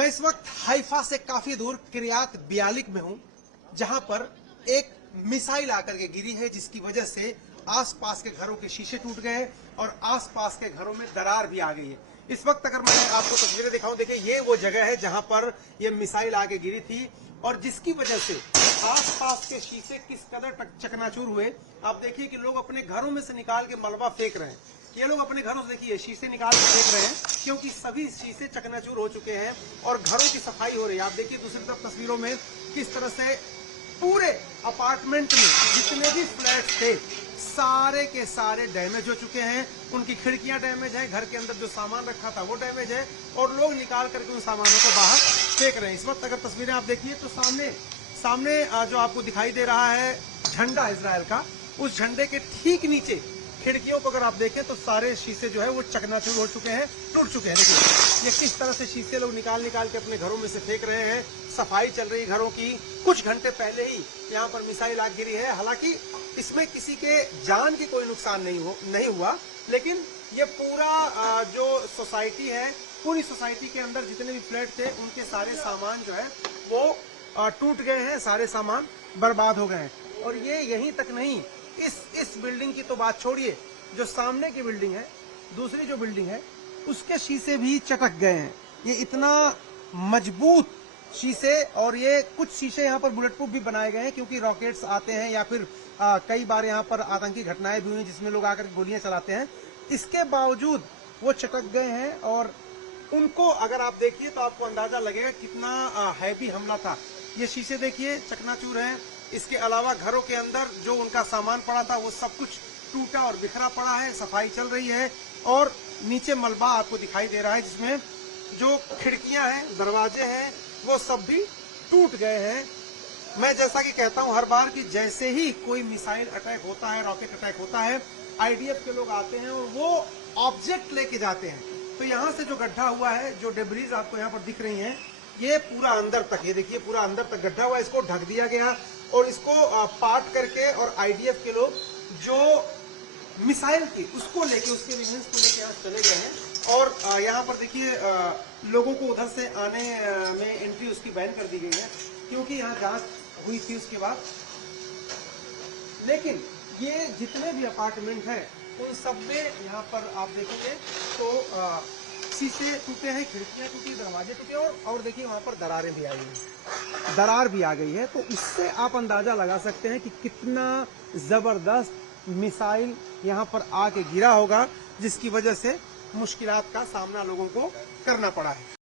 मैं इस वक्त हाइफा से काफी दूर किरियात बियालिक में हूं, जहां पर एक मिसाइल आकर के गिरी है, जिसकी वजह से आसपास के घरों के शीशे टूट गए और आसपास के घरों में दरार भी आ गई है। इस वक्त अगर मैं आपको तस्वीरें दिखाऊं, देखिए ये वो जगह है जहां पर ये मिसाइल आके गिरी थी और जिसकी वजह से आसपास के शीशे किस कदर चकनाचूर हुए। आप देखिए कि लोग अपने घरों में से निकाल के मलबा फेंक रहे हैं। ये लोग अपने घरों से देखिए शीशे निकाल के फेंक रहे हैं, क्योंकि सभी शीशे चकनाचूर हो चुके हैं और घरों की सफाई हो रही है। आप देखिए दूसरी तरफ तस्वीरों में किस तरह से पूरे अपार्टमेंट में जितने भी फ्लैट थे सारे के सारे डैमेज हो चुके हैं। उनकी खिड़कियां डैमेज हैं, घर के अंदर जो सामान रखा था वो डैमेज है और लोग निकाल करके उन सामानों को बाहर फेंक रहे हैं। इस वक्त अगर तस्वीरें आप देखिए तो सामने जो आपको दिखाई दे रहा है झंडा इजराइल का, उस झंडे के ठीक नीचे खिड़कियों को अगर आप देखें तो सारे शीशे जो है वो चकनाचूर हो चुके हैं, टूट चुके हैं। देखिए ये किस तरह से शीशे लोग निकाल के अपने घरों में से फेंक रहे हैं। सफाई चल रही घरों की। कुछ घंटे पहले ही यहाँ पर मिसाइल आग गिरी है। हालांकि इसमें किसी के जान की कोई नुकसान नहीं हुआ, लेकिन ये पूरा जो सोसाइटी है, पूरी सोसाइटी के अंदर जितने भी फ्लैट थे उनके सारे सामान जो है वो टूट गए हैं, सारे सामान बर्बाद हो गए हैं। और ये यहीं तक नहीं, इस बिल्डिंग की तो बात छोड़िए, जो सामने की बिल्डिंग है, दूसरी जो बिल्डिंग है उसके शीशे भी चटक गए हैं। ये इतना मजबूत शीशे, और ये कुछ शीशे यहाँ पर बुलेट प्रूफ भी बनाए गए हैं, क्योंकि रॉकेट्स आते हैं या फिर कई बार यहाँ पर आतंकी घटनाएं भी हुई जिसमें लोग आकर गोलियां चलाते हैं। इसके बावजूद वो चटक गए हैं और उनको अगर आप देखिए तो आपको अंदाजा लगेगा कितना हैवी हमला था। ये शीशे देखिए चकनाचूर हैं। इसके अलावा घरों के अंदर जो उनका सामान पड़ा था वो सब कुछ टूटा और बिखरा पड़ा है। सफाई चल रही है और नीचे मलबा आपको दिखाई दे रहा है, जिसमें जो खिड़कियां हैं, दरवाजे हैं, वो सब भी टूट गए हैं। मैं जैसा कि कहता हूं हर बार कि जैसे ही कोई मिसाइल अटैक होता है, रॉकेट अटैक होता है, आईडीएफ के लोग आते हैं और वो ऑब्जेक्ट लेके जाते हैं। तो यहाँ से जो गड्ढा हुआ है, जो डेब्रीज आपको यहाँ पर दिख रही हैं, ये पूरा अंदर तक, ये देखिए पूरा अंदर तक गड्ढा हुआ, इसको ढक दिया गया और इसको पाट करके और आईडीएफ के लोग जो मिसाइल थी उसको लेके, उसके विजन्स को लेके यहाँ चले गए हैं। और यहाँ पर देखिए लोगों को उधर से आने में एंट्री उसकी बैन कर दी गई है, क्योंकि यहाँ जांच हुई थी उसके बाद। लेकिन ये जितने भी अपार्टमेंट हैं उन सब में यहाँ पर आप देखेंगे तो शीशे टूटे हैं, खिड़कियां टूटी, दरवाजे टूटे और देखिए वहां पर दरारें भी आई हैं, दरार भी आ गई है। तो इससे आप अंदाजा लगा सकते हैं कि कितना जबरदस्त मिसाइल यहाँ पर आके गिरा होगा, जिसकी वजह से मुश्किलात का सामना लोगों को करना पड़ा है।